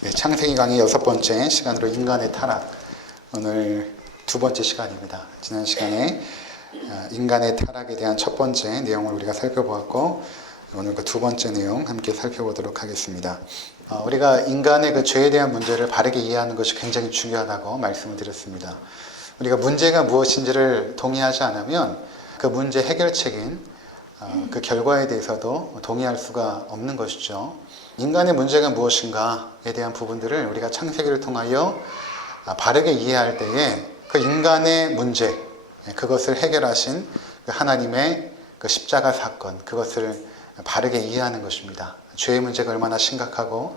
네, 창세기 강의 6번째 시간으로 인간의 타락, 오늘 두 번째 시간입니다. 지난 시간에 인간의 타락에 대한 첫 번째 내용을 우리가 살펴보았고, 오늘 그 두 번째 내용 함께 살펴보도록 하겠습니다. 우리가 인간의 그 죄에 대한 문제를 바르게 이해하는 것이 굉장히 중요하다고 말씀을 드렸습니다. 우리가 문제가 무엇인지를 동의하지 않으면 그 문제 해결책인 그 결과에 대해서도 동의할 수가 없는 것이죠. 인간의 문제가 무엇인가에 대한 부분들을 우리가 창세기를 통하여 바르게 이해할 때에 그 인간의 문제, 그것을 해결하신 그 하나님의 그 십자가 사건, 그것을 바르게 이해하는 것입니다. 죄의 문제가 얼마나 심각하고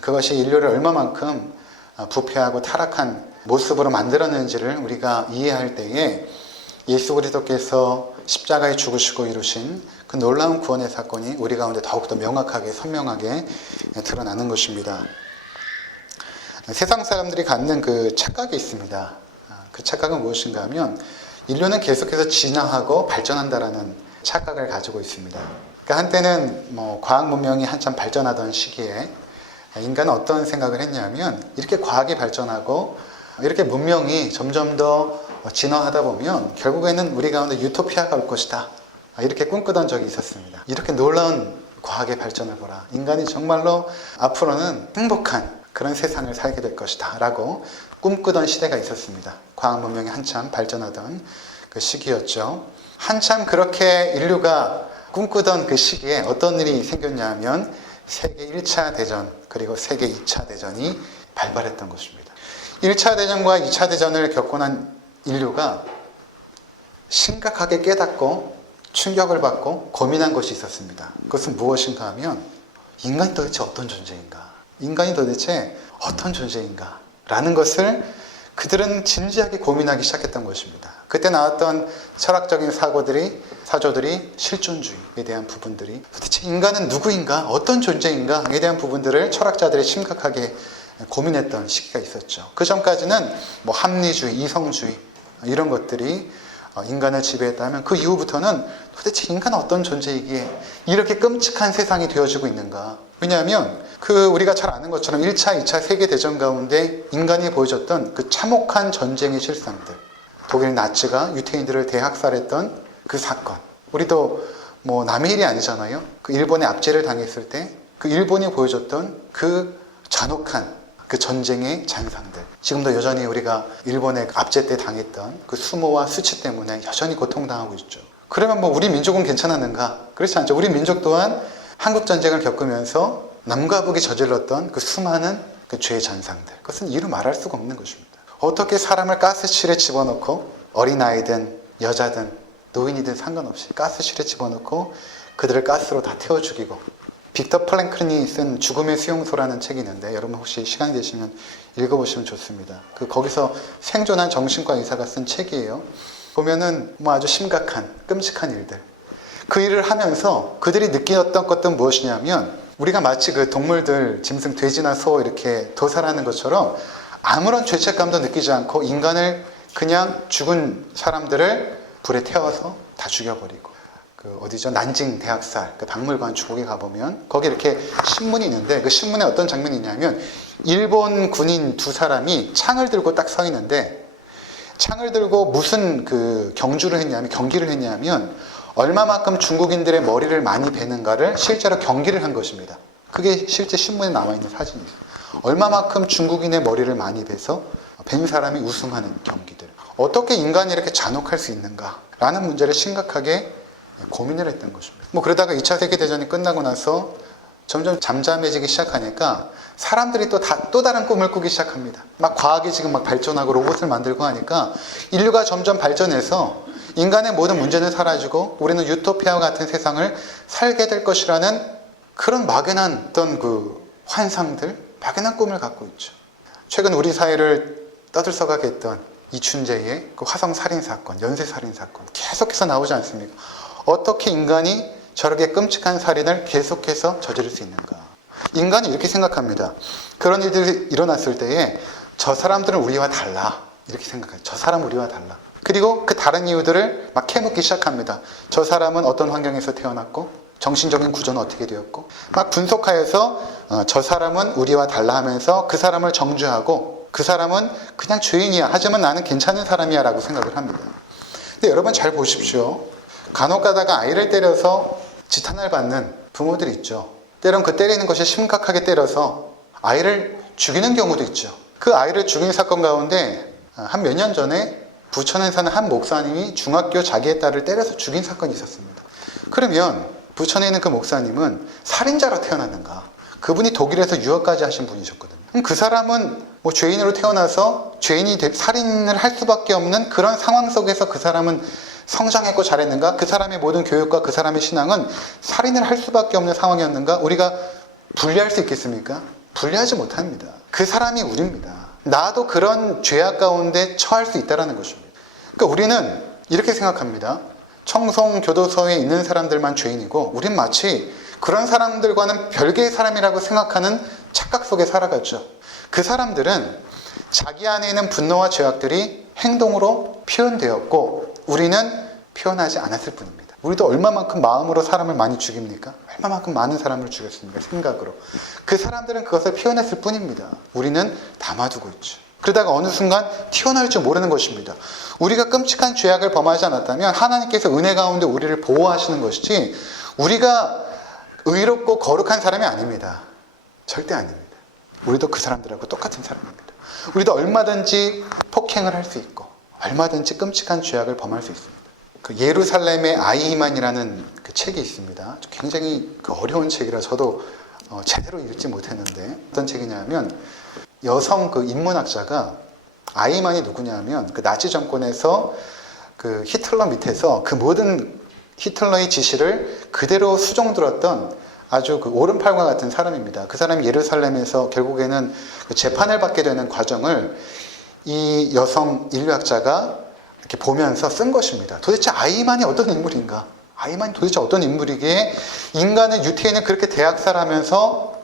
그것이 인류를 얼마만큼 부패하고 타락한 모습으로 만들었는지를 우리가 이해할 때에 예수 그리스도께서 십자가에 죽으시고 이루신 그 놀라운 구원의 사건이 우리 가운데 더욱더 명확하게 선명하게 드러나는 것입니다. 세상 사람들이 갖는 그 착각이 있습니다. 그 착각은 무엇인가 하면 인류는 계속해서 진화하고 발전한다라는 착각을 가지고 있습니다. 그러니까 한때는 과학 문명이 한참 발전하던 시기에 인간은 어떤 생각을 했냐면 이렇게 과학이 발전하고 이렇게 문명이 점점 더 진화하다 보면 결국에는 우리 가운데 유토피아가 올 것이다, 이렇게 꿈꾸던 적이 있었습니다. 이렇게 놀라운 과학의 발전을 보라, 인간이 정말로 앞으로는 행복한 그런 세상을 살게 될 것이다 라고 꿈꾸던 시대가 있었습니다. 과학 문명이 한참 발전하던 그 시기였죠. 한참 그렇게 인류가 꿈꾸던 그 시기에 어떤 일이 생겼냐 하면 세계 1차 대전 그리고 세계 2차 대전이 발발했던 것입니다. 1차 대전과 2차 대전을 겪고 난 인류가 심각하게 깨닫고 충격을 받고 고민한 것이 있었습니다. 그것은 무엇인가 하면 인간이 도대체 어떤 존재인가? 인간이 도대체 어떤 존재인가? 라는 것을 그들은 진지하게 고민하기 시작했던 것입니다. 그때 나왔던 철학적인 사조들이 실존주의에 대한 부분들이 도대체 인간은 누구인가? 어떤 존재인가?에 대한 부분들을 철학자들이 심각하게 고민했던 시기가 있었죠. 그 전까지는 합리주의, 이성주의 이런 것들이 인간을 지배했다면 그 이후부터는 도대체 인간은 어떤 존재이기에 이렇게 끔찍한 세상이 되어지고 있는가? 왜냐하면 우리가 잘 아는 것처럼 1차, 2차 세계대전 가운데 인간이 보여줬던 그 참혹한 전쟁의 실상들, 독일 나치가 유태인들을 대학살했던 그 사건, 우리도 남의 일이 아니잖아요. 그 일본에 압제를 당했을 때 그 일본이 보여줬던 그 잔혹한 그 전쟁의 잔상들, 지금도 여전히 우리가 일본의 압제 때 당했던 그 수모와 수치 때문에 여전히 고통당하고 있죠. 그러면 우리 민족은 괜찮았는가? 그렇지 않죠. 우리 민족 또한 한국전쟁을 겪으면서 남과 북이 저질렀던 그 수많은 그 죄의 잔상들, 그것은 이루 말할 수가 없는 것입니다. 어떻게 사람을 가스실에 집어넣고 어린아이든 여자든 노인이든 상관없이 가스실에 집어넣고 그들을 가스로 다 태워 죽이고, 빅터 플랭클린이 쓴 죽음의 수용소라는 책이 있는데 여러분 혹시 시간이 되시면 읽어보시면 좋습니다. 거기서 생존한 정신과 의사가 쓴 책이에요. 보면은 아주 심각한 끔찍한 일들, 그 일을 하면서 그들이 느끼었던 것은 무엇이냐면 우리가 마치 그 동물들, 짐승, 돼지나 소 이렇게 도살하는 것처럼 아무런 죄책감도 느끼지 않고 인간을 그냥 죽은 사람들을 불에 태워서 다 죽여버리고, 어디죠? 난징 대학살, 그 박물관 주옥에 가보면 거기 이렇게 신문이 있는데 그 신문에 어떤 장면이 있냐면 일본 군인 두 사람이 창을 들고 딱 서 있는데, 창을 들고 무슨 경기를 했냐면 얼마만큼 중국인들의 머리를 많이 베는가를 실제로 경기를 한 것입니다. 그게 실제 신문에 나와 있는 사진이 있어요. 얼마만큼 중국인의 머리를 많이 베서 벤 사람이 우승하는 경기들. 어떻게 인간이 이렇게 잔혹할 수 있는가라는 문제를 심각하게 고민을 했던 것입니다. 그러다가 2차 세계대전이 끝나고 나서 점점 잠잠해지기 시작하니까 사람들이 또 다른 꿈을 꾸기 시작합니다. 과학이 지금 발전하고 로봇을 만들고 하니까 인류가 점점 발전해서 인간의 모든 문제는 사라지고 우리는 유토피아와 같은 세상을 살게 될 것이라는 그런 막연한 어떤 환상들, 막연한 꿈을 갖고 있죠. 최근 우리 사회를 떠들썩하게 했던 이춘재의 화성 살인 사건, 연쇄 살인 사건 계속해서 나오지 않습니까? 어떻게 인간이 저렇게 끔찍한 살인을 계속해서 저지를 수 있는가? 인간이 이렇게 생각합니다. 그런 일들이 일어났을 때에 저 사람들은 우리와 달라, 이렇게 생각해요. 저 사람은 우리와 달라. 그리고 그 다른 이유들을 캐묻기 시작합니다. 저 사람은 어떤 환경에서 태어났고, 정신적인 구조는 어떻게 되었고, 막 분석하여서 저 사람은 우리와 달라 하면서 그 사람을 정죄하고 그 사람은 그냥 죄인이야, 하지만 나는 괜찮은 사람이야 라고 생각을 합니다. 근데 여러분 잘 보십시오. 간혹 가다가 아이를 때려서 지탄을 받는 부모들이 있죠. 때론 그 때리는 것이 심각하게 때려서 아이를 죽이는 경우도 있죠. 그 아이를 죽인 사건 가운데 한 몇 년 전에 부천에 사는 한 목사님이 중학교 자기의 딸을 때려서 죽인 사건이 있었습니다. 그러면 부천에 있는 그 목사님은 살인자로 태어났는가? 그분이 독일에서 유학까지 하신 분이셨거든요. 그럼 그 사람은 뭐 죄인으로 태어나서 살인을 할 수밖에 없는 그런 상황 속에서 그 사람은 성장했고 잘했는가? 그 사람의 모든 교육과 그 사람의 신앙은 살인을 할 수밖에 없는 상황이었는가? 우리가 분리할 수 있겠습니까? 분리하지 못합니다. 그 사람이 우리입니다. 나도 그런 죄악 가운데 처할 수 있다는 것입니다. 그러니까 우리는 이렇게 생각합니다. 청송 교도소에 있는 사람들만 죄인이고 우린 마치 그런 사람들과는 별개의 사람이라고 생각하는 착각 속에 살아가죠. 그 사람들은 자기 안에 있는 분노와 죄악들이 행동으로 표현되었고 우리는 표현하지 않았을 뿐입니다. 우리도 얼마만큼 마음으로 사람을 많이 죽입니까? 얼마만큼 많은 사람을 죽였습니까? 생각으로. 그 사람들은 그것을 표현했을 뿐입니다. 우리는 담아두고 있죠. 그러다가 어느 순간 튀어나올 줄 모르는 것입니다. 우리가 끔찍한 죄악을 범하지 않았다면 하나님께서 은혜 가운데 우리를 보호하시는 것이지 우리가 의롭고 거룩한 사람이 아닙니다. 절대 아닙니다. 우리도 그 사람들하고 똑같은 사람입니다. 우리도 얼마든지 폭행을 할 수 있고 얼마든지 끔찍한 죄악을 범할 수 있습니다. 그 예루살렘의 아이히만이라는 그 책이 있습니다. 굉장히 어려운 책이라 저도 제대로 읽지 못했는데 어떤 책이냐면 여성 그 인문학자가 아이히만이 누구냐면 그 나치 정권에서 그 히틀러 밑에서 그 모든 히틀러의 지시를 그대로 수종들었던 아주 그 오른팔과 같은 사람입니다. 그 사람이 예루살렘에서 결국에는 그 재판을 받게 되는 과정을 이 여성 인류학자가 이렇게 보면서 쓴 것입니다. 도대체 아이히만이 어떤 인물인가? 아이히만이 도대체 어떤 인물이기에 인간의 유태인을 그렇게 대학살하면서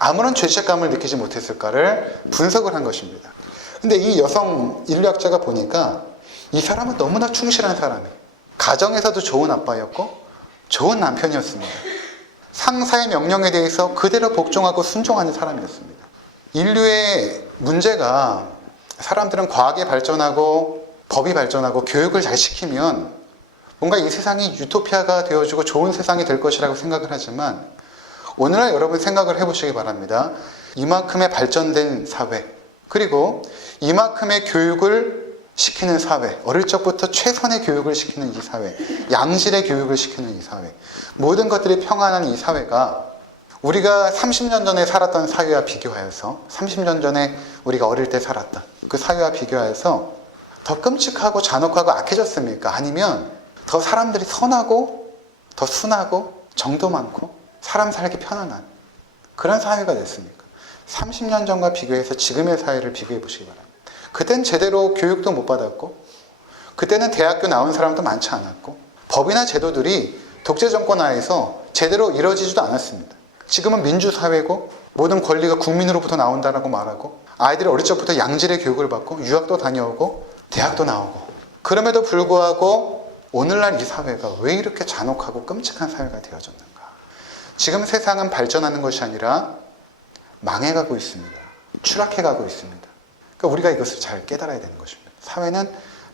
아무런 죄책감을 느끼지 못했을까를 분석을 한 것입니다. 근데 이 여성 인류학자가 보니까 이 사람은 너무나 충실한 사람이에요. 가정에서도 좋은 아빠였고 좋은 남편이었습니다. 상사의 명령에 대해서 그대로 복종하고 순종하는 사람이었습니다. 인류의 문제가 사람들은 과학이 발전하고 법이 발전하고 교육을 잘 시키면 뭔가 이 세상이 유토피아가 되어지고 좋은 세상이 될 것이라고 생각을 하지만 오늘날 여러분 생각을 해보시기 바랍니다. 이만큼의 발전된 사회 그리고 이만큼의 교육을 시키는 사회, 어릴 적부터 최선의 교육을 시키는 이 사회, 양질의 교육을 시키는 이 사회, 모든 것들이 평안한 이 사회가 우리가 30년 전에 살았던 사회와 비교하여서 30년 전에 우리가 어릴 때 살았던 그 사회와 비교하여서 더 끔찍하고 잔혹하고 악해졌습니까? 아니면 더 사람들이 선하고 더 순하고 정도 많고 사람 살기 편안한 그런 사회가 됐습니까? 30년 전과 비교해서 지금의 사회를 비교해 보시기 바랍니다. 그땐 제대로 교육도 못 받았고 그때는 대학교 나온 사람도 많지 않았고 법이나 제도들이 독재 정권 하에서 제대로 이루어지지도 않았습니다. 지금은 민주사회고 모든 권리가 국민으로부터 나온다라고 말하고 아이들이 어릴 적부터 양질의 교육을 받고 유학도 다녀오고 대학도 나오고 그럼에도 불구하고 오늘날 이 사회가 왜 이렇게 잔혹하고 끔찍한 사회가 되어졌는가? 지금 세상은 발전하는 것이 아니라 망해가고 있습니다. 추락해가고 있습니다. 그러니까 우리가 이것을 잘 깨달아야 되는 것입니다. 사회는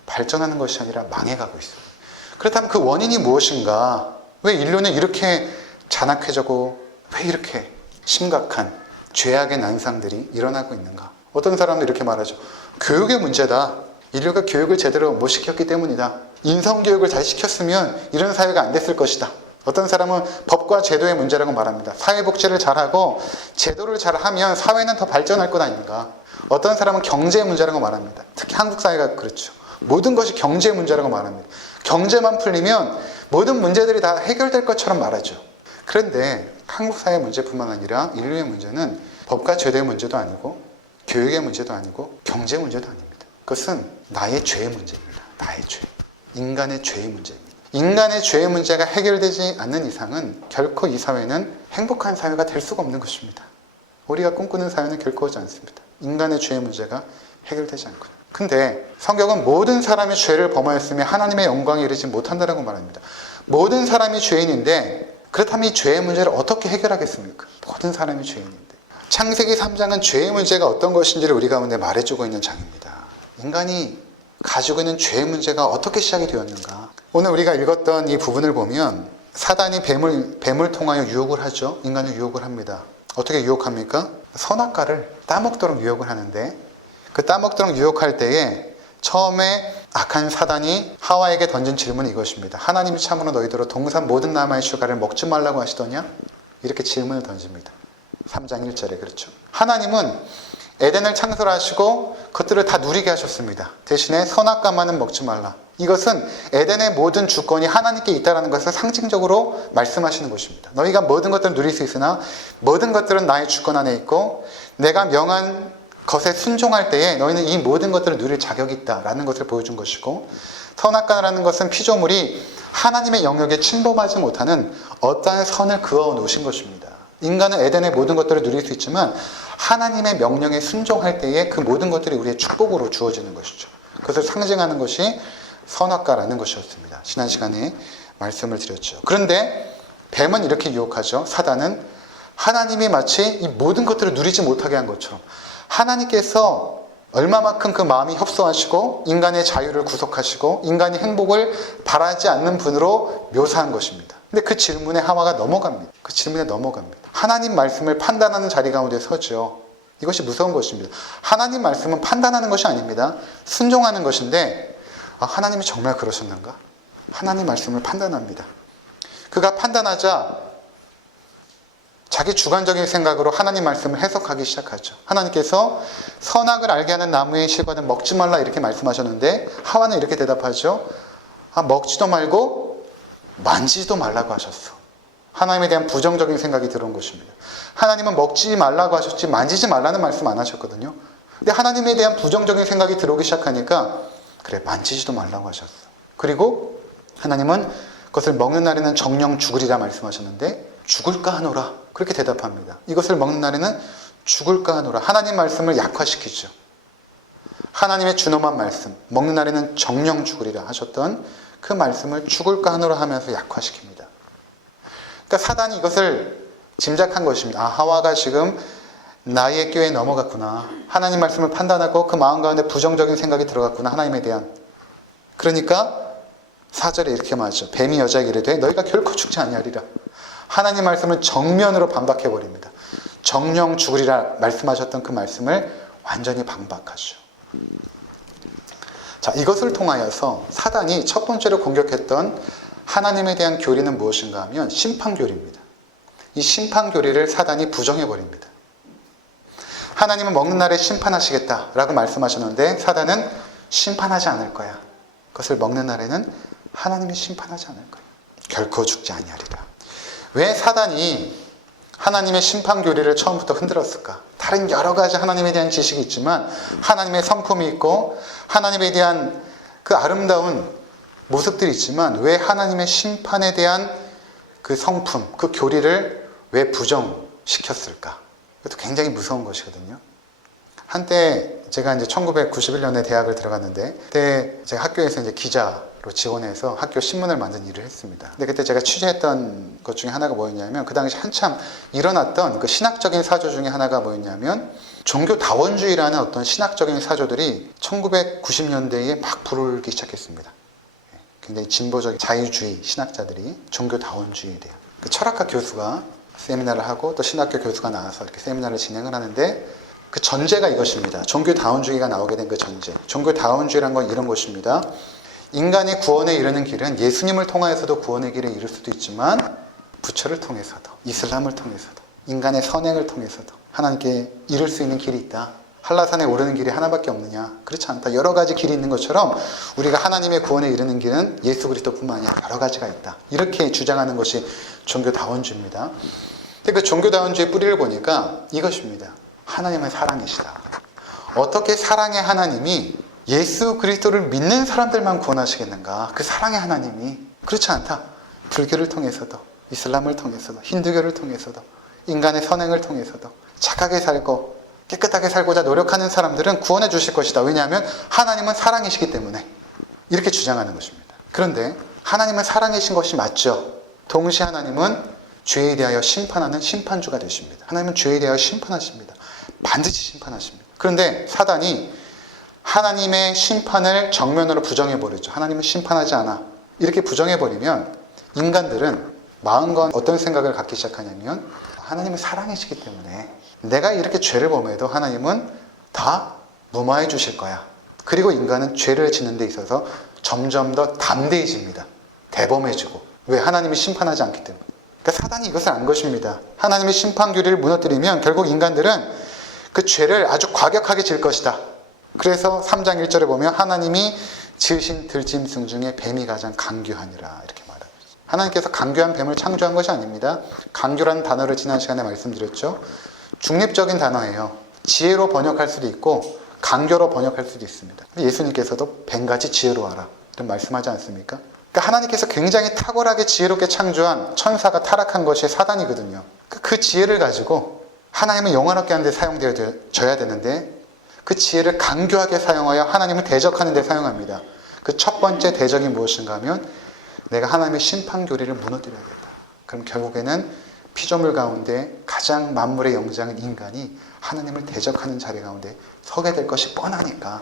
발전하는 것이 아니라 망해가고 있습니다. 그렇다면 그 원인이 무엇인가? 왜 인류는 이렇게 잔악해지고 왜 이렇게 심각한 죄악의 난상들이 일어나고 있는가? 어떤 사람들은 이렇게 말하죠. 교육의 문제다. 인류가 교육을 제대로 못 시켰기 때문이다. 인성교육을 잘 시켰으면 이런 사회가 안 됐을 것이다. 어떤 사람은 법과 제도의 문제라고 말합니다. 사회복지를 잘하고 제도를 잘하면 사회는 더 발전할 것 아닌가. 어떤 사람은 경제의 문제라고 말합니다. 특히 한국 사회가 그렇죠. 모든 것이 경제의 문제라고 말합니다. 경제만 풀리면 모든 문제들이 다 해결될 것처럼 말하죠. 그런데 한국 사회의 문제뿐만 아니라 인류의 문제는 법과 제도의 문제도 아니고 교육의 문제도 아니고 경제 문제도 아닙니다. 그것은 나의 죄의 문제입니다. 나의 죄. 인간의 죄의 문제입니다. 인간의 죄의 문제가 해결되지 않는 이상은 결코 이 사회는 행복한 사회가 될 수가 없는 것입니다. 우리가 꿈꾸는 사회는 결코 오지 않습니다. 인간의 죄의 문제가 해결되지 않고. 근데 성경은 모든 사람이 죄를 범하였으며 하나님의 영광에 이르지 못한다라고 말합니다. 모든 사람이 죄인인데 그렇다면 이 죄의 문제를 어떻게 해결하겠습니까? 모든 사람이 죄인인데. 창세기 3장은 죄의 문제가 어떤 것인지를 우리 가운데 말해주고 있는 장입니다. 인간이 가지고 있는 죄의 문제가 어떻게 시작이 되었는가. 오늘 우리가 읽었던 이 부분을 보면 사단이 뱀을 통하여 유혹을 하죠. 인간을 유혹을 합니다. 어떻게 유혹합니까? 선악과를 따먹도록 유혹을 하는데, 그 따먹도록 유혹할 때에 처음에 악한 사단이 하와에게 던진 질문이 이것입니다. 하나님이 참으로 너희더러 동산 모든 나무의 실과를 먹지 말라고 하시더냐? 이렇게 질문을 던집니다. 3장 1절에 그렇죠. 하나님은 에덴을 창설하시고 그것들을 다 누리게 하셨습니다. 대신에 선악과만은 먹지 말라. 이것은 에덴의 모든 주권이 하나님께 있다는 것을 상징적으로 말씀하시는 것입니다. 너희가 모든 것들을 누릴 수 있으나 모든 것들은 나의 주권 안에 있고 내가 명한 것에 순종할 때에 너희는 이 모든 것들을 누릴 자격이 있다라는 것을 보여준 것이고, 선악과라는 것은 피조물이 하나님의 영역에 침범하지 못하는 어떠한 선을 그어 놓으신 것입니다. 인간은 에덴의 모든 것들을 누릴 수 있지만 하나님의 명령에 순종할 때에 그 모든 것들이 우리의 축복으로 주어지는 것이죠. 그것을 상징하는 것이 선악과라는 것이었습니다. 지난 시간에 말씀을 드렸죠. 그런데 뱀은 이렇게 유혹하죠. 사단은 하나님이 마치 이 모든 것들을 누리지 못하게 한 것처럼 하나님께서 얼마만큼 그 마음이 협소하시고 인간의 자유를 구속하시고 인간의 행복을 바라지 않는 분으로 묘사한 것입니다. 근데 그 질문에 하와가 넘어갑니다. 그 질문에 넘어갑니다. 하나님 말씀을 판단하는 자리 가운데 서죠. 이것이 무서운 것입니다. 하나님 말씀은 판단하는 것이 아닙니다. 순종하는 것인데, 하나님이 정말 그러셨는가? 하나님 말씀을 판단합니다. 그가 판단하자 자기 주관적인 생각으로 하나님 말씀을 해석하기 시작하죠. 하나님께서 선악을 알게 하는 나무의 실과는 먹지 말라 이렇게 말씀하셨는데 하와는 이렇게 대답하죠. 먹지도 말고 만지지도 말라고 하셨어. 하나님에 대한 부정적인 생각이 들어온 것입니다. 하나님은 먹지 말라고 하셨지 만지지 말라는 말씀 안 하셨거든요. 근데 하나님에 대한 부정적인 생각이 들어오기 시작하니까 그래 만지지도 말라고 하셨어. 그리고 하나님은 그것을 먹는 날에는 정령 죽으리라 말씀하셨는데 죽을까 하노라 그렇게 대답합니다. 이것을 먹는 날에는 죽을까 하노라. 하나님 말씀을 약화시키죠. 하나님의 준엄한 말씀, 먹는 날에는 정령 죽으리라 하셨던 그 말씀을 죽을까 하노라 하면서 약화시킵니다. 그러니까 사단이 이것을 짐작한 것입니다. 하와가 지금 나의 꾀에 넘어갔구나. 하나님 말씀을 판단하고 그 마음 가운데 부정적인 생각이 들어갔구나. 하나님에 대한. 그러니까 4절에 이렇게 말하죠. 뱀이 여자에게 이르되 너희가 결코 죽지 아니하리라. 하나님 말씀을 정면으로 반박해버립니다. 정령 죽으리라 말씀하셨던 그 말씀을 완전히 반박하죠. 자, 이것을 통하여서 사단이 첫 번째로 공격했던 하나님에 대한 교리는 무엇인가 하면 심판교리입니다. 이 심판교리를 사단이 부정해버립니다. 하나님은 먹는 날에 심판하시겠다라고 말씀하셨는데 사단은 심판하지 않을 거야. 그것을 먹는 날에는 하나님이 심판하지 않을 거야. 결코 죽지 아니하리라. 왜 사단이 하나님의 심판교리를 처음부터 흔들었을까? 다른 여러 가지 하나님에 대한 지식이 있지만 하나님의 성품이 있고 하나님에 대한 그 아름다운 모습들이 있지만 왜 하나님의 심판에 대한 그 성품, 그 교리를 왜 부정시켰을까? 이것도 굉장히 무서운 것이거든요. 한때 제가 이제 1991년에 대학을 들어갔는데 그때 제가 학교에서 이제 기자로 지원해서 학교 신문을 만든 일을 했습니다. 근데 그때 제가 취재했던 것 중에 하나가 뭐였냐면 그 당시 한참 일어났던 그 신학적인 사조 중에 하나가 뭐였냐면 종교 다원주의라는 어떤 신학적인 사조들이 1990년대에 막 불기 시작했습니다. 굉장히 진보적인 자유주의 신학자들이 종교 다원주의에 대한 그 철학과 교수가 세미나를 하고 또 신학교 교수가 나와서 이렇게 세미나를 진행을 하는데 그 전제가 이것입니다. 종교 다원주의가 나오게 된 그 전제. 종교 다원주의란 건 이런 것입니다. 인간의 구원에 이르는 길은 예수님을 통하여서도 구원의 길에 이를 수도 있지만 부처를 통해서도 이슬람을 통해서도 인간의 선행을 통해서도 하나님께 이룰 수 있는 길이 있다. 한라산에 오르는 길이 하나밖에 없느냐? 그렇지 않다. 여러 가지 길이 있는 것처럼 우리가 하나님의 구원에 이르는 길은 예수 그리스도뿐만 아니라 여러 가지가 있다. 이렇게 주장하는 것이 종교 다원주의입니다. 근데 그 종교 다원주의 뿌리를 보니까 이것입니다. 하나님은 사랑이시다. 어떻게 사랑의 하나님이 예수 그리스도를 믿는 사람들만 구원하시겠는가? 그 사랑의 하나님이 그렇지 않다. 불교를 통해서도 이슬람을 통해서도 힌두교를 통해서도 인간의 선행을 통해서도 착하게 살고 깨끗하게 살고자 노력하는 사람들은 구원해 주실 것이다. 왜냐하면 하나님은 사랑이시기 때문에 이렇게 주장하는 것입니다. 그런데 하나님은 사랑이신 것이 맞죠. 동시에 하나님은 죄에 대하여 심판하는 심판주가 되십니다. 하나님은 죄에 대하여 심판하십니다. 반드시 심판하십니다. 그런데 사단이 하나님의 심판을 정면으로 부정해버리죠. 하나님은 심판하지 않아. 이렇게 부정해버리면 인간들은 마음과 어떤 생각을 갖기 시작하냐면 하나님은 사랑이시기 때문에 내가 이렇게 죄를 범해도 하나님은 다 무마해 주실 거야. 그리고 인간은 죄를 짓는 데 있어서 점점 더 담대해집니다. 대범해지고. 왜? 하나님이 심판하지 않기 때문에. 그러니까 사단이 이것을 안 것입니다. 하나님의 심판 규례를 무너뜨리면 결국 인간들은 그 죄를 아주 과격하게 질 것이다. 그래서 3장 1절에 보면 하나님이 지으신 들짐승 중에 뱀이 가장 강교하니라 이렇게 말합니다. 하나님께서 강교한 뱀을 창조한 것이 아닙니다. 강교라는 단어를 지난 시간에 말씀드렸죠. 중립적인 단어예요. 지혜로 번역할 수도 있고 강교로 번역할 수도 있습니다. 예수님께서도 뱀같이 지혜로워라 이런 말씀하지 않습니까? 그러니까 하나님께서 굉장히 탁월하게 지혜롭게 창조한 천사가 타락한 것이 사단이거든요. 그 지혜를 가지고 하나님은 영원롭게 하는 데 사용되어져야 되는데 그 지혜를 강교하게 사용하여 하나님을 대적하는 데 사용합니다. 그 첫 번째 대적이 무엇인가 하면 내가 하나님의 심판 교리를 무너뜨려야겠다. 그럼 결국에는 피조물 가운데 가장 만물의 영장인 인간이 하나님을 대적하는 자리 가운데 서게 될 것이 뻔하니까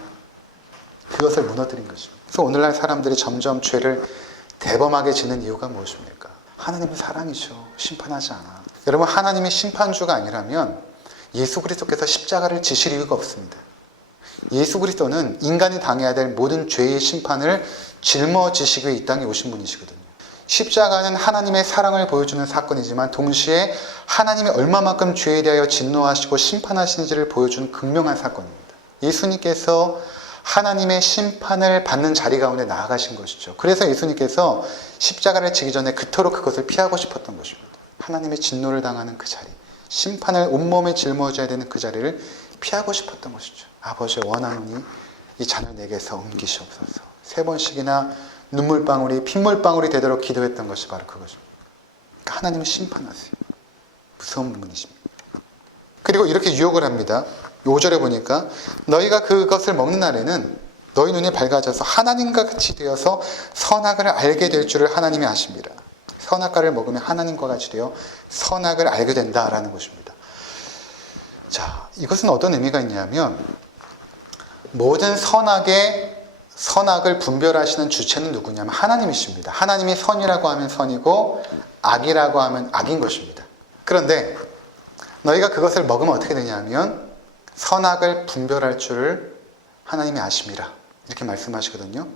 그것을 무너뜨린 것입니다. 그래서 오늘날 사람들이 점점 죄를 대범하게 짓는 이유가 무엇입니까? 하나님은 사랑이죠. 심판하지 않아. 여러분, 하나님이 심판주가 아니라면 예수 그리스도께서 십자가를 지실 이유가 없습니다. 예수 그리스도는 인간이 당해야 될 모든 죄의 심판을 짊어지시기 위해 이 땅에 오신 분이시거든요. 십자가는 하나님의 사랑을 보여주는 사건이지만 동시에 하나님이 얼마만큼 죄에 대하여 진노하시고 심판하시는지를 보여주는 극명한 사건입니다. 예수님께서 하나님의 심판을 받는 자리 가운데 나아가신 것이죠. 그래서 예수님께서 십자가를 지기 전에 그토록 그것을 피하고 싶었던 것입니다. 하나님의 진노를 당하는 그 자리, 심판을 온몸에 짊어져야 되는 그 자리를 피하고 싶었던 것이죠. 아버지, 원하노니 이 잔을 내게서 옮기시옵소서. 3번씩이나 눈물방울이 핏물방울이 되도록 기도했던 것이 바로 그것입니다. 그러니까 하나님은 심판하세요. 무서운 분이십니다. 그리고 이렇게 유혹을 합니다. 5절에 보니까 너희가 그것을 먹는 날에는 너희 눈이 밝아져서 하나님과 같이 되어서 선악을 알게 될 줄을 하나님이 아십니다. 선악과를 먹으면 하나님과 같이 되어 선악을 알게 된다라는 것입니다. 자, 이것은 어떤 의미가 있냐면 모든 선악을 분별하시는 주체는 누구냐면 하나님이십니다. 하나님이 선이라고 하면 선이고 악이라고 하면 악인 것입니다. 그런데 너희가 그것을 먹으면 어떻게 되냐면 선악을 분별할 줄을 하나님이 아심이라 이렇게 말씀하시거든요.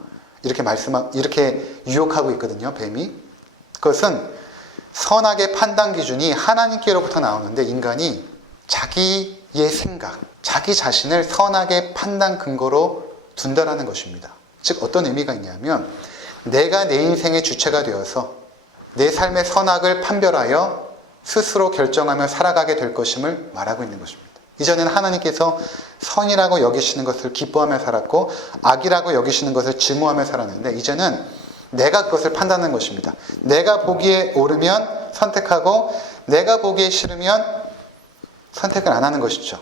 이렇게 유혹하고 있거든요. 뱀이. 그것은 선악의 판단 기준이 하나님께로부터 나오는데 인간이 자기의 생각, 자기 자신을 선악의 판단 근거로 둔다라는 것입니다. 즉 어떤 의미가 있냐면 내가 내 인생의 주체가 되어서 내 삶의 선악을 판별하여 스스로 결정하며 살아가게 될 것임을 말하고 있는 것입니다. 이전에는 하나님께서 선이라고 여기시는 것을 기뻐하며 살았고 악이라고 여기시는 것을 증오하며 살았는데 이제는 내가 그것을 판단하는 것입니다. 내가 보기에 옳으면 선택하고 내가 보기에 싫으면 선택을 안 하는 것이죠.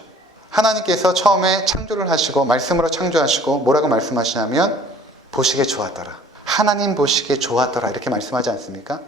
하나님께서 처음에 창조를 하시고 말씀으로 창조하시고 뭐라고 말씀하시냐면 보시기에 좋았더라. 하나님 보시기에 좋았더라 이렇게 말씀하지 않습니까?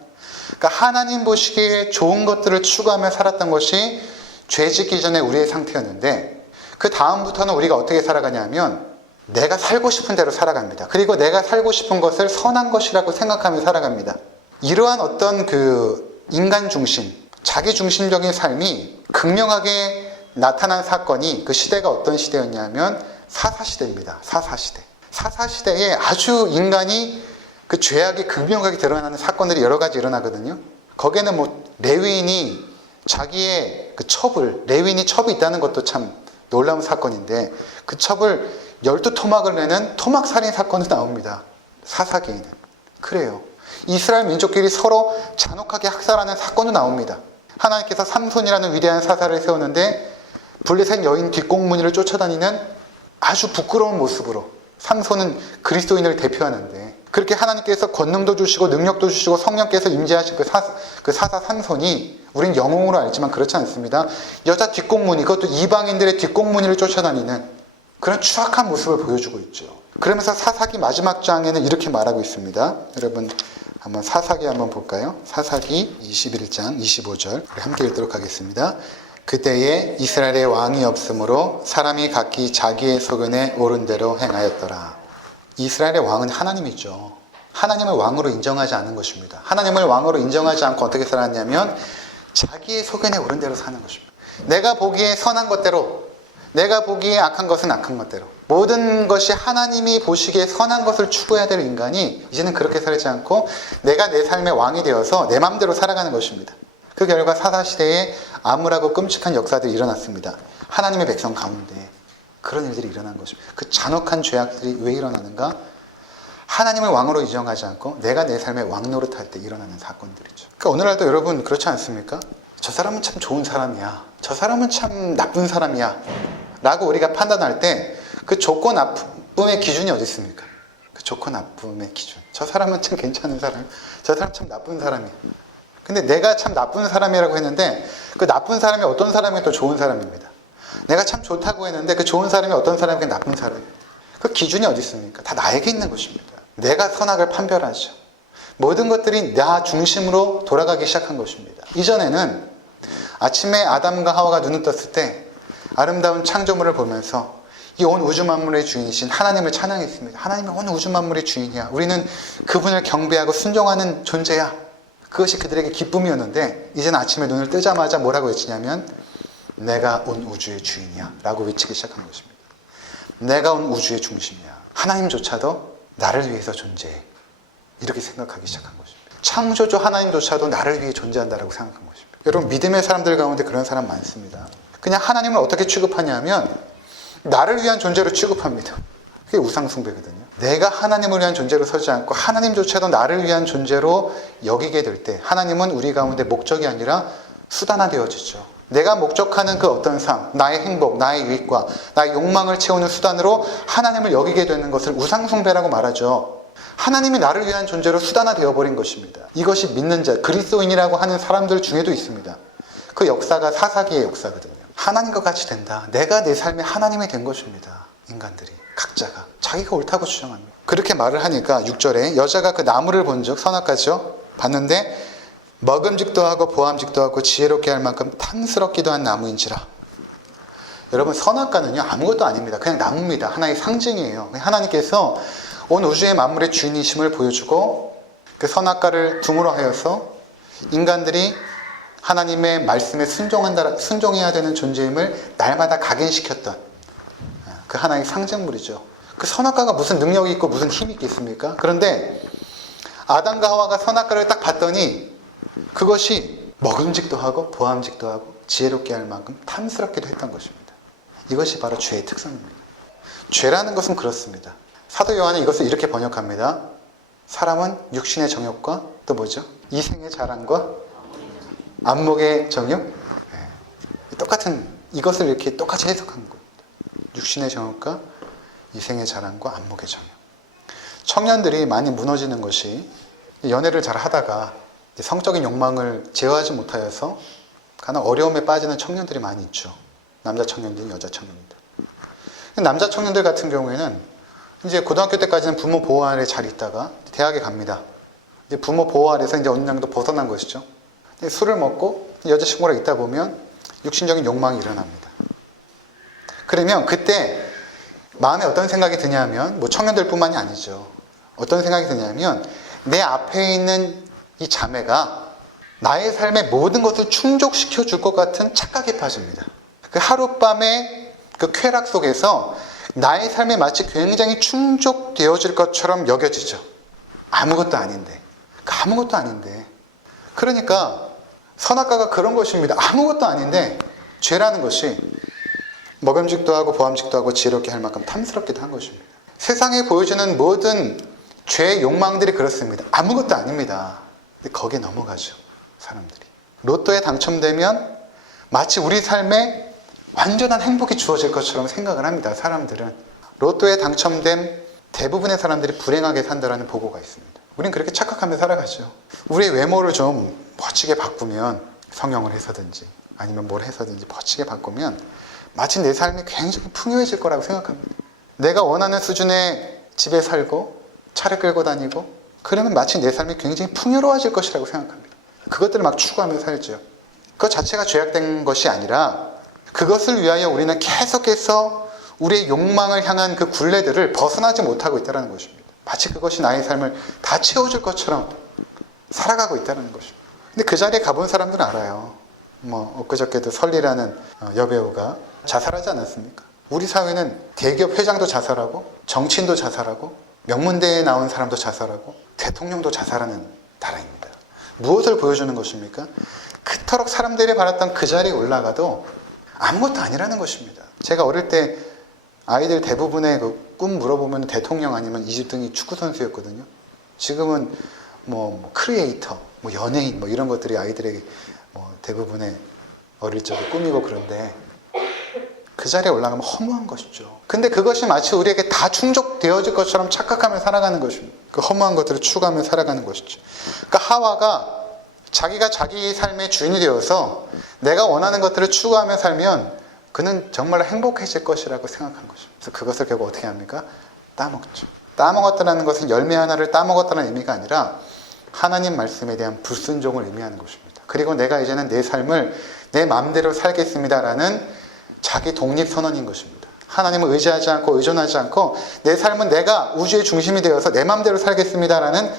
그러니까 하나님 보시기에 좋은 것들을 추구하며 살았던 것이 죄 짓기 전에 우리의 상태였는데 그 다음부터는 우리가 어떻게 살아가냐면 내가 살고 싶은 대로 살아갑니다. 그리고 내가 살고 싶은 것을 선한 것이라고 생각하며 살아갑니다. 이러한 어떤 그 인간 중심, 자기 중심적인 삶이 극명하게 나타난 사건이 그 시대가 어떤 시대였냐면 사사시대입니다. 사사시대. 사사시대에 아주 인간이 그 죄악이 극명하게 드러나는 사건들이 여러 가지 일어나거든요. 거기에는 뭐 레위인이 자기의 그 레위인이 첩이 있다는 것도 참 놀라운 사건인데 그 첩을 12토막을 내는 토막살인 사건도 나옵니다. 사사기에는. 그래요. 이스라엘 민족끼리 서로 잔혹하게 학살하는 사건도 나옵니다. 하나님께서 삼손이라는 위대한 사사를 세우는데 블레셋 여인 뒷공무니를 쫓아다니는 아주 부끄러운 모습으로 삼손은 그리스도인을 대표하는데 그렇게 하나님께서 권능도 주시고 능력도 주시고 성령께서 임재하신 그 사사 삼손이 우린 영웅으로 알지만 그렇지 않습니다. 여자 뒷공무니, 그것도 이방인들의 뒷공무니를 쫓아다니는 그런 추악한 모습을 보여주고 있죠. 그러면서 사사기 마지막 장에는 이렇게 말하고 있습니다. 여러분 한번 사사기 한번 볼까요? 사사기 21장 25절 우리 함께 읽도록 하겠습니다. 그때에 이스라엘의 왕이 없으므로 사람이 각기 자기의 소견에 옳은 대로 행하였더라. 이스라엘의 왕은 하나님이죠. 하나님을 왕으로 인정하지 않은 것입니다. 하나님을 왕으로 인정하지 않고 어떻게 살았냐면 자기의 소견에 옳은 대로 사는 것입니다. 내가 보기에 선한 것대로, 내가 보기에 악한 것은 악한 것대로, 모든 것이 하나님이 보시기에 선한 것을 추구해야 될 인간이 이제는 그렇게 살지 않고 내가 내 삶의 왕이 되어서 내 마음대로 살아가는 것입니다. 그 결과 사사시대에 암울하고 끔찍한 역사들이 일어났습니다. 하나님의 백성 가운데 그런 일들이 일어난 것입니다. 그 잔혹한 죄악들이 왜 일어나는가? 하나님을 왕으로 인정하지 않고 내가 내 삶의 왕 노릇할 때 일어나는 사건들이죠. 그러니까 오늘날도 여러분 그렇지 않습니까? 저 사람은 참 좋은 사람이야, 저 사람은 참 나쁜 사람이야 라고 우리가 판단할 때 그 좋고 나쁨의 기준이 어디 있습니까? 그 좋고 나쁨의 기준. 저 사람은 참 괜찮은 사람, 저 사람 참 나쁜 사람이야. 근데 내가 참 나쁜 사람이라고 했는데 그 나쁜 사람이 어떤 사람이 또 좋은 사람입니다. 내가 참 좋다고 했는데 그 좋은 사람이 어떤 사람이 나쁜 사람입니다. 그 기준이 어디 있습니까? 다 나에게 있는 것입니다. 내가 선악을 판별하죠. 모든 것들이 나 중심으로 돌아가기 시작한 것입니다. 이전에는 아침에 아담과 하와가 눈을 떴을 때 아름다운 창조물을 보면서 이 온 우주 만물의 주인이신 하나님을 찬양했습니다. 하나님은 온 우주 만물의 주인이야. 우리는 그분을 경배하고 순종하는 존재야. 그것이 그들에게 기쁨이었는데 이제는 아침에 눈을 뜨자마자 뭐라고 외치냐면 내가 온 우주의 주인이야 라고 외치기 시작한 것입니다. 내가 온 우주의 중심이야. 하나님조차도 나를 위해서 존재해. 이렇게 생각하기 시작한 것입니다. 창조주 하나님조차도 나를 위해 존재한다라고 생각한 것입니다. 여러분 믿음의 사람들 가운데 그런 사람 많습니다. 그냥 하나님을 어떻게 취급하냐면 나를 위한 존재로 취급합니다. 그게 우상숭배거든요. 내가 하나님을 위한 존재로 서지 않고 하나님조차도 나를 위한 존재로 여기게 될 때 하나님은 우리 가운데 목적이 아니라 수단화되어지죠. 내가 목적하는 그 어떤 삶, 나의 행복, 나의 유익과 나의 욕망을 채우는 수단으로 하나님을 여기게 되는 것을 우상숭배라고 말하죠. 하나님이 나를 위한 존재로 수단화되어버린 것입니다. 이것이 믿는 자, 그리스도인이라고 하는 사람들 중에도 있습니다. 그 역사가 사사기의 역사거든요. 하나님과 같이 된다. 내가 내 삶의 하나님이 된 것입니다. 인간들이 각자가 자기가 옳다고 주장합니다. 그렇게 말을 하니까 6절에 여자가 그 나무를 본즉 선악과죠. 봤는데 먹음직도 하고 보암직도 하고 지혜롭게 할 만큼 탐스럽기도 한 나무인지라. 여러분 선악과는요 아무것도 아닙니다. 그냥 나무입니다. 하나의 상징이에요. 하나님께서 온 우주의 만물의 주인이심을 보여주고 그 선악과를 둠으로 하여서 인간들이 하나님의 말씀에 순종해야 되는 존재임을 날마다 각인시켰던 그 하나의 상징물이죠. 그 선악과가 무슨 능력이 있고 무슨 힘이 있겠습니까? 그런데 아담과 하와가 선악과를 딱 봤더니 그것이 먹음직도 하고 보암직도 하고 지혜롭게 할 만큼 탐스럽기도 했던 것입니다. 이것이 바로 죄의 특성입니다. 죄라는 것은 그렇습니다. 사도 요한은 이것을 이렇게 번역합니다. 사람은 육신의 정욕과 또 뭐죠? 이생의 자랑과 안목의 정욕? 네. 똑같은 이것을 이렇게 똑같이 해석한 겁니다. 육신의 정욕과 이생의 자랑과 안목의 정욕. 청년들이 많이 무너지는 것이 연애를 잘 하다가 성적인 욕망을 제어하지 못하여서 가장 어려움에 빠지는 청년들이 많이 있죠. 남자 청년들, 여자 청년들. 남자 청년들 같은 경우에는 이제 고등학교 때까지는 부모 보호 아래 잘 있다가 대학에 갑니다. 이제 부모 보호 아래서 이제 어느 정도 벗어난 것이죠. 술을 먹고 여자친구랑 있다 보면 육신적인 욕망이 일어납니다. 그러면 그때 마음에 어떤 생각이 드냐면 뭐 청년들뿐만이 아니죠. 어떤 생각이 드냐면 내 앞에 있는 이 자매가 나의 삶의 모든 것을 충족시켜 줄 것 같은 착각에 빠집니다. 그 하룻밤의 그 쾌락 속에서 나의 삶이 마치 굉장히 충족되어질 것처럼 여겨지죠. 아무것도 아닌데. 아무것도 아닌데. 그러니까 선악과가 그런 것입니다. 아무것도 아닌데 죄라는 것이 먹음직도 하고 보암직도 하고 지혜롭게 할 만큼 탐스럽기도 한 것입니다. 세상에 보여지는 모든 죄의 욕망들이 그렇습니다. 아무것도 아닙니다. 근데 거기에 넘어가죠. 사람들이. 로또에 당첨되면 마치 우리 삶에 완전한 행복이 주어질 것처럼 생각을 합니다. 사람들은. 로또에 당첨된 대부분의 사람들이 불행하게 산다는 보고가 있습니다. 우린 그렇게 착각하며 살아가죠. 우리의 외모를 좀 멋지게 바꾸면 성형을 해서든지 아니면 뭘 해서든지 멋지게 바꾸면 마치 내 삶이 굉장히 풍요해질 거라고 생각합니다. 내가 원하는 수준의 집에 살고 차를 끌고 다니고 그러면 마치 내 삶이 굉장히 풍요로워질 것이라고 생각합니다. 그것들을 막 추구하며 살죠. 그것 자체가 죄악된 것이 아니라 그것을 위하여 우리는 계속해서 우리의 욕망을 향한 그 굴레들을 벗어나지 못하고 있다는 것입니다. 마치 그것이 나의 삶을 다 채워줄 것처럼 살아가고 있다는 것입니다. 근데 그 자리에 가본 사람들은 알아요. 엊그저께도 설리라는 여배우가 자살하지 않았습니까? 우리 사회는 대기업 회장도 자살하고 정치인도 자살하고 명문대에 나온 사람도 자살하고 대통령도 자살하는 나라입니다. 무엇을 보여주는 것입니까? 그토록 사람들이 바랐던 그 자리에 올라가도 아무것도 아니라는 것입니다. 제가 어릴 때 아이들 대부분의 그 꿈 물어보면 대통령 아니면 이집등이 축구선수였거든요. 지금은 크리에이터, 연예인 이런 것들이 아이들에게 대부분의 어릴 적에 꿈이고 그런데 그 자리에 올라가면 허무한 것이죠. 근데 그것이 마치 우리에게 다 충족되어질 것처럼 착각하며 살아가는 것입니다. 그 허무한 것들을 추구하며 살아가는 것이죠. 그러니까 하와가 자기가 자기 삶의 주인이 되어서 내가 원하는 것들을 추구하며 살면 그는 정말 행복해질 것이라고 생각한 것입니다. 그래서 그것을 결국 어떻게 합니까? 따먹죠. 따먹었다는 것은 열매 하나를 따먹었다는 의미가 아니라 하나님 말씀에 대한 불순종을 의미하는 것입니다. 그리고 내가 이제는 내 삶을 내 마음대로 살겠습니다라는 자기 독립선언인 것입니다. 하나님을 의지하지 않고 의존하지 않고 내 삶은 내가 우주의 중심이 되어서 내 마음대로 살겠습니다라는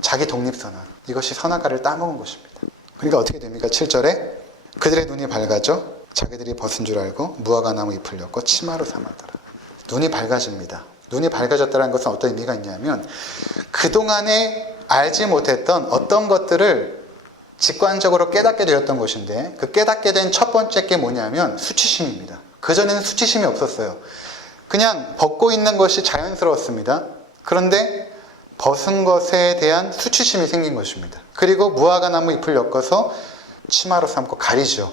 자기 독립선언. 이것이 선악과를 따먹은 것입니다. 그러니까 어떻게 됩니까? 7절에 그들의 눈이 밝아져 자기들이 벗은 줄 알고 무화과 나무 잎을 엮고 치마로 삼았더라. 눈이 밝아집니다. 눈이 밝아졌다는 것은 어떤 의미가 있냐면 그동안에 알지 못했던 어떤 것들을 직관적으로 깨닫게 되었던 것인데 그 깨닫게 된 첫 번째 게 뭐냐면 수치심입니다. 그전에는 수치심이 없었어요. 그냥 벗고 있는 것이 자연스러웠습니다. 그런데 벗은 것에 대한 수치심이 생긴 것입니다. 그리고 무화과 나무 잎을 엮어서 치마로 삼고 가리죠.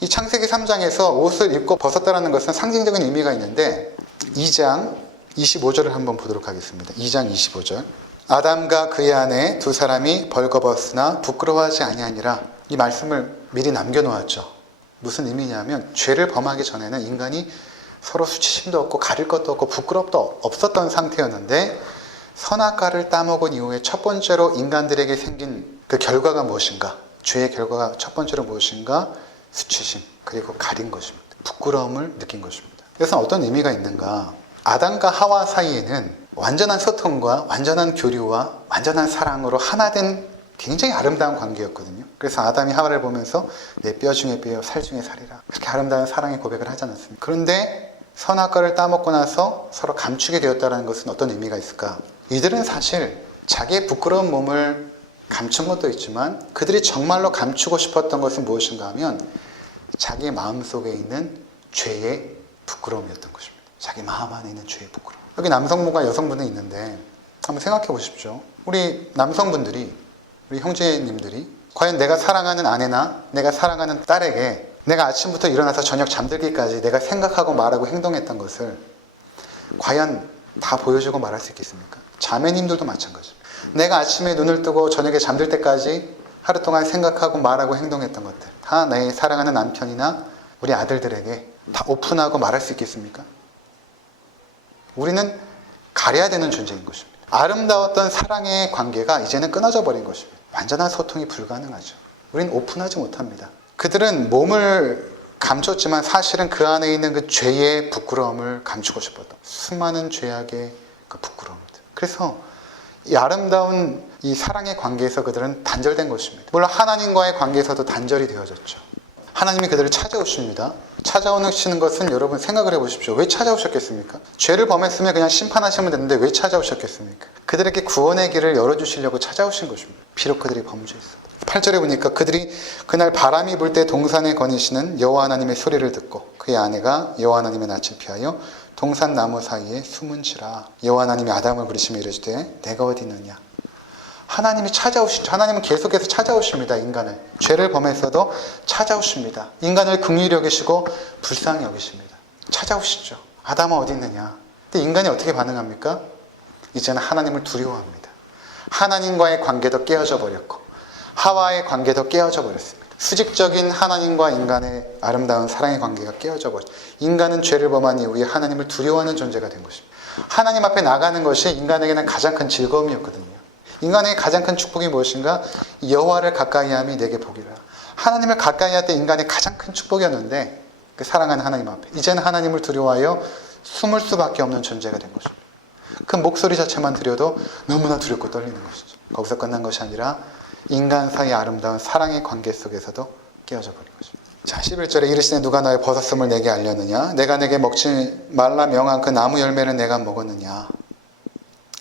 이 창세기 3장에서 옷을 입고 벗었다는 것은 상징적인 의미가 있는데 2장 25절을 한번 보도록 하겠습니다. 2장 25절 아담과 그의 아내 두 사람이 벌거벗으나 부끄러워하지 아니하니라. 이 말씀을 미리 남겨놓았죠. 무슨 의미냐면 죄를 범하기 전에는 인간이 서로 수치심도 없고 가릴 것도 없고 부끄럽도 없었던 상태였는데 선악과를 따먹은 이후에 첫 번째로 인간들에게 생긴 그 결과가 무엇인가? 죄의 결과가 첫 번째로 무엇인가? 수치심, 그리고 가린 것입니다. 부끄러움을 느낀 것입니다. 그래서 어떤 의미가 있는가? 아담과 하와 사이에는 완전한 소통과 완전한 교류와 완전한 사랑으로 하나 된 굉장히 아름다운 관계였거든요. 그래서 아담이 하와를 보면서 내 뼈 중에 뼈, 살 중에 살이라. 그렇게 아름다운 사랑의 고백을 하지 않았습니까? 그런데 선악과를 따먹고 나서 서로 감추게 되었다는 것은 어떤 의미가 있을까? 이들은 사실 자기의 부끄러운 몸을 감춘 것도 있지만 그들이 정말로 감추고 싶었던 것은 무엇인가 하면 자기 마음속에 있는 죄의 부끄러움이었던 것입니다. 자기 마음 안에 있는 죄의 부끄러움. 여기 남성분과 여성분이 있는데 한번 생각해 보십시오. 우리 남성분들이, 우리 형제님들이 과연 내가 사랑하는 아내나 내가 사랑하는 딸에게 내가 아침부터 일어나서 저녁 잠들기까지 내가 생각하고 말하고 행동했던 것을 과연 다 보여주고 말할 수 있겠습니까? 자매님들도 마찬가지입니다. 내가 아침에 눈을 뜨고 저녁에 잠들 때까지 하루 동안 생각하고 말하고 행동했던 것들 다 내 사랑하는 남편이나 우리 아들들에게 다 오픈하고 말할 수 있겠습니까? 우리는 가려야 되는 존재인 것입니다. 아름다웠던 사랑의 관계가 이제는 끊어져 버린 것입니다. 완전한 소통이 불가능하죠. 우리는 오픈하지 못합니다. 그들은 몸을 감췄지만 사실은 그 안에 있는 그 죄의 부끄러움을 감추고 싶었던 수많은 죄악의 그 부끄러움들. 그래서 이 아름다운 이 사랑의 관계에서 그들은 단절된 것입니다. 물론 하나님과의 관계에서도 단절이 되어졌죠. 하나님이 그들을 찾아오십니다. 찾아오시는 것은 여러분 생각을 해보십시오. 왜 찾아오셨겠습니까? 죄를 범했으면 그냥 심판하시면 되는데 왜 찾아오셨겠습니까? 그들에게 구원의 길을 열어주시려고 찾아오신 것입니다. 비록 그들이 범죄했어도. 8절에 보니까 그들이 그날 바람이 불 때 동산에 거니시는 여호와 하나님의 소리를 듣고 그의 아내가 여호와 하나님의 낯을 피하여 동산 나무 사이에 숨은지라. 여호와 하나님이 아담을 부르시며 이르시되 내가 어디 있느냐. 하나님이 찾아오시죠. 하나님은 계속해서 찾아오십니다. 인간을. 죄를 범했어도 찾아오십니다. 인간을 긍휼히 여기시고 불쌍히 여기십니다. 찾아오시죠. 아담아 어디 있느냐. 근데 인간이 어떻게 반응합니까? 이제는 하나님을 두려워합니다. 하나님과의 관계도 깨어져 버렸고 하와의 관계도 깨어져 버렸습니다. 수직적인 하나님과 인간의 아름다운 사랑의 관계가 깨어져 버렸습니다. 인간은 죄를 범한 이후에 하나님을 두려워하는 존재가 된 것입니다. 하나님 앞에 나가는 것이 인간에게는 가장 큰 즐거움이었거든요. 인간에게 가장 큰 축복이 무엇인가? 여호와를 가까이함이 내게 복이라. 하나님을 가까이 할 때 인간의 가장 큰 축복이었는데 그 사랑하는 하나님 앞에 이제는 하나님을 두려워하여 숨을 수밖에 없는 존재가 된 것입니다. 그 목소리 자체만 들려도 너무나 두렵고 떨리는 것이죠. 거기서 끝난 것이 아니라 인간 사이의 아름다운 사랑의 관계 속에서도 깨어져 버린 것입니다. 자, 11절에 이르시되 누가 너의 벗었음을 내게 알렸느냐? 내가 내게 먹지 말라 명한 그 나무 열매를 내가 먹었느냐?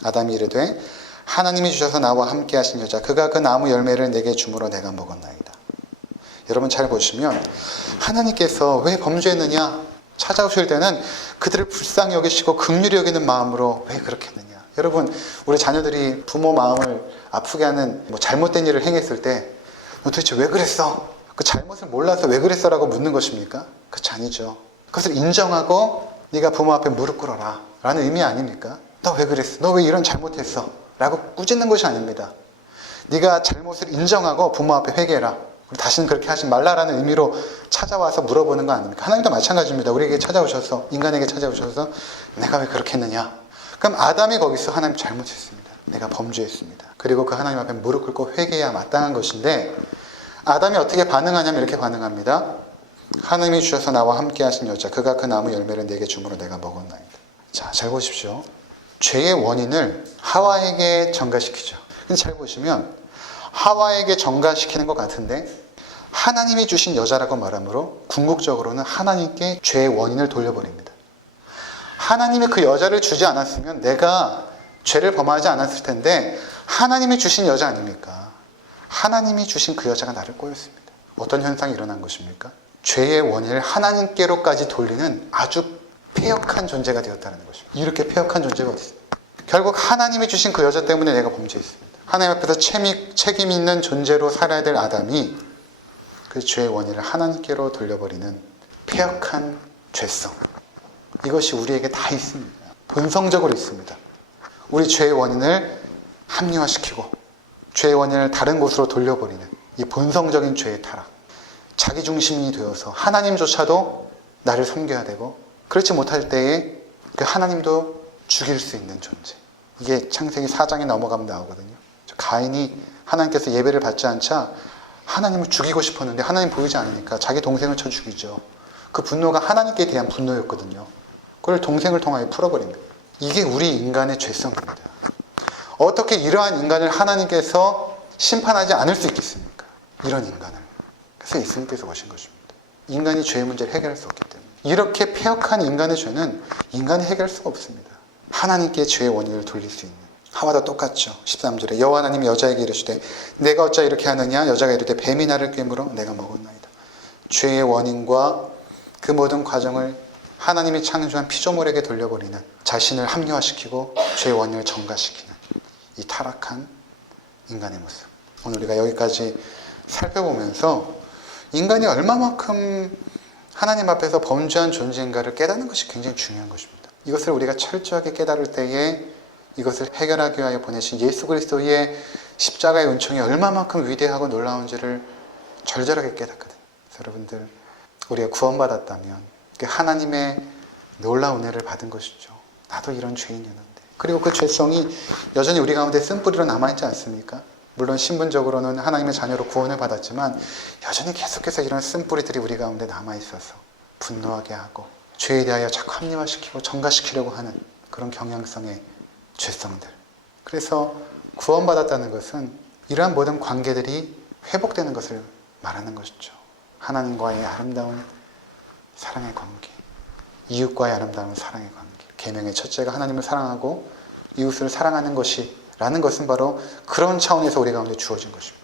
아담이 이르되 하나님이 주셔서 나와 함께 하신 여자 그가 그 나무 열매를 내게 주므로 내가 먹었나이다. 여러분 잘 보시면 하나님께서 왜 범죄했느냐 찾아오실 때는 그들을 불쌍히 여기시고 긍휼히 여기는 마음으로 왜 그렇게 했느냐. 여러분 우리 자녀들이 부모 마음을 아프게 하는 잘못된 일을 행했을 때 너 도대체 왜 그랬어? 그 잘못을 몰라서 왜 그랬어? 라고 묻는 것입니까? 그렇지 아니죠. 그것을 인정하고 네가 부모 앞에 무릎 꿇어라 라는 의미 아닙니까? 너 왜 그랬어? 너 왜 이런 잘못했어? 라고 꾸짖는 것이 아닙니다. 네가 잘못을 인정하고 부모 앞에 회개해라. 다시는 그렇게 하지 말라라는 의미로 찾아와서 물어보는 거 아닙니까? 하나님도 마찬가지입니다. 우리에게 찾아오셔서 인간에게 찾아오셔서 내가 왜 그렇게 했느냐? 그럼 아담이 거기서 하나님 잘못했습니다. 내가 범죄했습니다. 그리고 그 하나님 앞에 무릎 꿇고 회개해야 마땅한 것인데 아담이 어떻게 반응하냐면 이렇게 반응합니다. 하나님이 주셔서 나와 함께 하신 여자 그가 그 나무 열매를 내게 주므로 내가 먹었나이다. 자, 잘 보십시오. 죄의 원인을 하와에게 전가시키죠. 근데 잘 보시면 하와에게 전가시키는 것 같은데 하나님이 주신 여자라고 말하므로 궁극적으로는 하나님께 죄의 원인을 돌려버립니다. 하나님이 그 여자를 주지 않았으면 내가 죄를 범하지 않았을 텐데 하나님이 주신 여자 아닙니까? 하나님이 주신 그 여자가 나를 꼬였습니다. 어떤 현상이 일어난 것입니까? 죄의 원인을 하나님께로까지 돌리는 아주 폐역한 존재가 되었다는 것입니다. 이렇게 폐역한 존재가 어디 있습니까? 결국 하나님이 주신 그 여자 때문에 내가 범죄했습니다. 하나님 앞에서 책임 있는 존재로 살아야 될 아담이 그 죄의 원인을 하나님께로 돌려버리는 폐역한 죄성. 이것이 우리에게 다 있습니다. 본성적으로 있습니다. 우리 죄의 원인을 합리화시키고 죄의 원인을 다른 곳으로 돌려버리는 이 본성적인 죄의 타락. 자기중심이 되어서 하나님조차도 나를 섬겨야 되고 그렇지 못할 때에 그 하나님도 죽일 수 있는 존재. 이게 창세기 4장에 넘어가면 나오거든요. 가인이 하나님께서 예배를 받지 않자 하나님을 죽이고 싶었는데 하나님 보이지 않으니까 자기 동생을 쳐 죽이죠. 그 분노가 하나님께 대한 분노였거든요. 그걸 동생을 통하여 풀어버립니다. 이게 우리 인간의 죄성입니다. 어떻게 이러한 인간을 하나님께서 심판하지 않을 수 있겠습니까? 이런 인간을. 그래서 예수님께서 오신 것입니다. 인간이 죄의 문제를 해결할 수 없기 때문에. 이렇게 폐역한 인간의 죄는 인간이 해결할 수가 없습니다. 하나님께 죄의 원인을 돌릴 수 있는. 하와도 똑같죠. 13절에 여호와 하나님이 여자에게 이르시되 내가 어찌 이렇게 하느냐? 여자가 이르되 뱀이 나를 꿰물어 내가 먹었나이다. 죄의 원인과 그 모든 과정을 하나님이 창조한 피조물에게 돌려버리는 자신을 합리화시키고 죄의 원인을 전가시키는 이 타락한 인간의 모습. 오늘 우리가 여기까지 살펴보면서 인간이 얼마만큼 하나님 앞에서 범죄한 존재인가를 깨닫는 것이 굉장히 중요한 것입니다. 이것을 우리가 철저하게 깨달을 때에 이것을 해결하기 위하여 보내신 예수 그리스도의 십자가의 은총이 얼마만큼 위대하고 놀라운지를 절절하게 깨닫거든요. 여러분들 우리가 구원받았다면 하나님의 놀라운 은혜를 받은 것이죠. 나도 이런 죄인이었는데. 그리고 그 죄성이 여전히 우리 가운데 쓴뿌리로 남아있지 않습니까? 물론 신분적으로는 하나님의 자녀로 구원을 받았지만 여전히 계속해서 이런 쓴뿌리들이 우리 가운데 남아있어서 분노하게 하고 죄에 대하여 자꾸 합리화시키고 전가시키려고 하는 그런 경향성의 죄성들. 그래서 구원받았다는 것은 이러한 모든 관계들이 회복되는 것을 말하는 것이죠. 하나님과의 아름다운 사랑의 관계, 이웃과의 아름다운 사랑의 관계. 계명의 첫째가 하나님을 사랑하고 이웃을 사랑하는 것이라는 것은 바로 그런 차원에서 우리 가운데 주어진 것입니다.